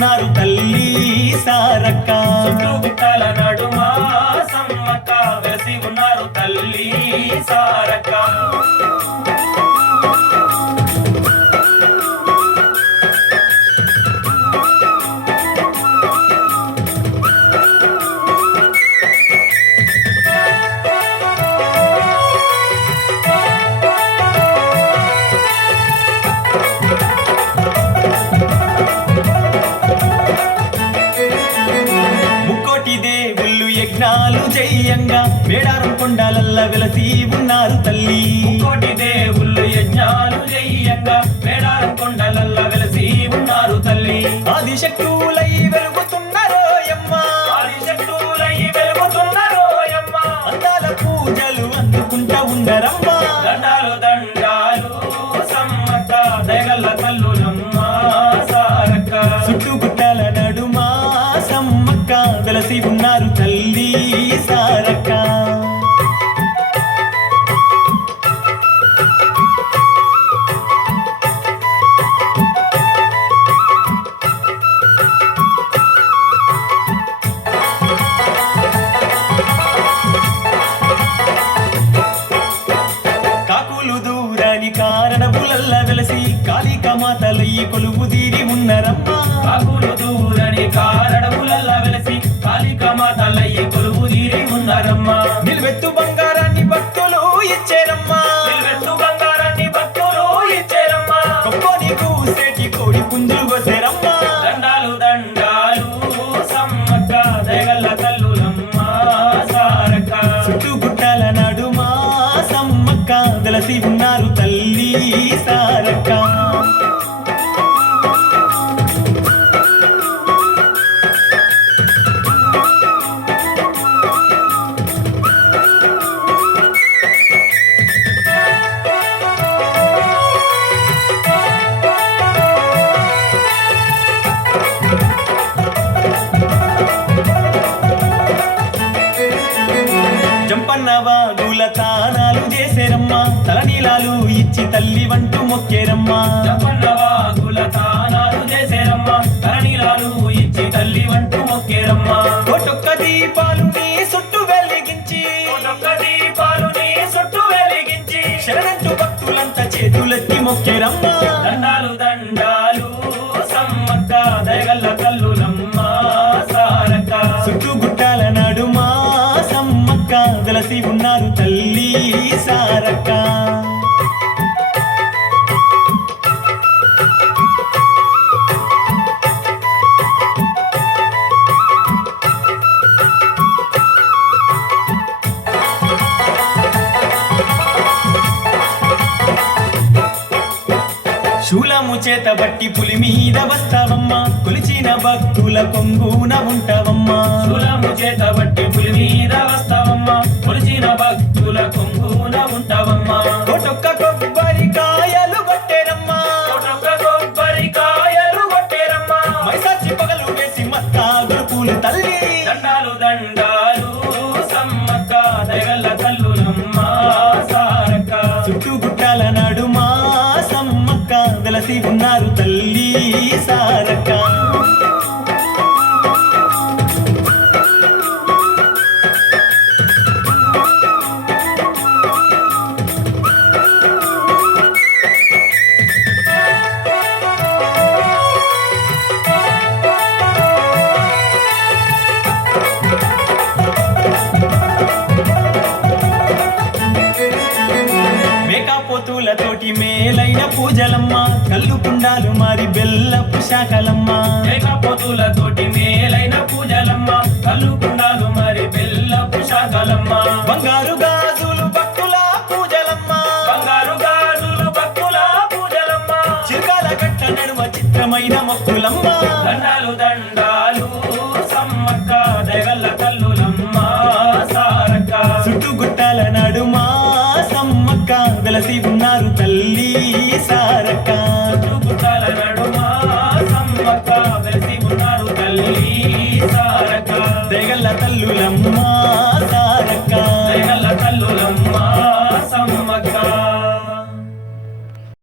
ఉన్నారు తల్లి సారక్క. చుట్టూ గుట్టల నడుమ సమ్మక్క. వెలసి ఉన్నారు తల్లి సారక్క. యజ్ఞాలు జయంగా మేడారం కొండాలల్ల వెలసి ఉన్నారు తల్లి. కోటి దేవుళ్ళు యజ్ఞాలు జయంగా మేడారం కొండలల్ల వెలసి ఉన్నారు తల్లి. ఆదిశక్తుల సమ్మక్క వెలసి ఉన్నారు దీపాలు నీ చుట్టూ వెలిగించి. శరణంటూ భక్తులంతా చేతులెత్తి మొక్కేరమ్మా. దండాలు దండాలు శూలము చేత బట్టి పులి మీద వస్తావమ్మా. కొలిచిన భక్తుల కొంగున ఉంటావమ్మా. శూలము చేత బట్టి పులి మీద వస్తావమ్మ. కొలిచిన భక్తుల కొంగున ఉంటావమ్మ. కోటొక్క కొబ్బరికాయలు కొట్టేరమ్మా. ఒక్కొక్క కొబ్బరికాయలు కొట్టేరమ్మ. మైసాచి పగలు వేసి మత్తా గురుపులు తల్లి. దండాలు దండాలు సమ్మక్క దయగల్ల కల్లులమ్మ సారక్క. చుట్టుగుట్టాల నడుమా సమ్మక్క ఉన్నారు తల్లి సారక్క. మేకపోతులతోటి మేలైన పూజలమ్మ. కళ్ళు కుండాలు మారి బెల్లపు శాఖలమ్మ. ఏకపోతులతోటి మేలైన పూజలమ్మ. కళ్ళు కుండాలు మరి బెల్లపు శాఖలమ్మ. బంగారు గాజులు భక్తుల పూజలమ్మ. బంగారు గాజులు భక్తుల పూజలమ్మ. చిరకాల కట్ట నడుమ చిత్రమైన మొక్కులమ్మ. దండాలు దండాలు సమ్మక్క దయగల్ల